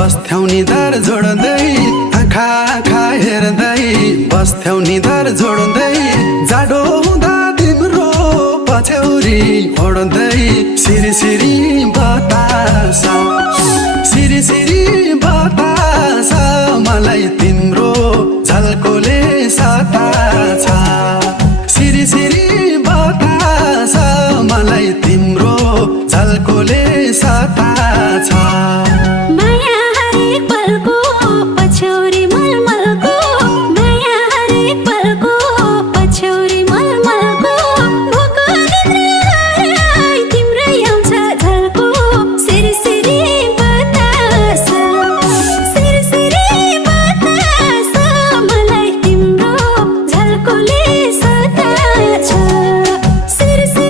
बस्थ्यौ निधार जोड्दै आँखा आँखा हेर्दै बस्थ्यौ निधार जोड्दै जाडो हुँदा तिम्रो पछ्यौरी ओड्दै सिरी सिरी बतास सिरी सिरी बतास मलाई तिम्रो झल्कोले सताछ सिरी सिरी बतास मलाई तिम्रो झल्कोले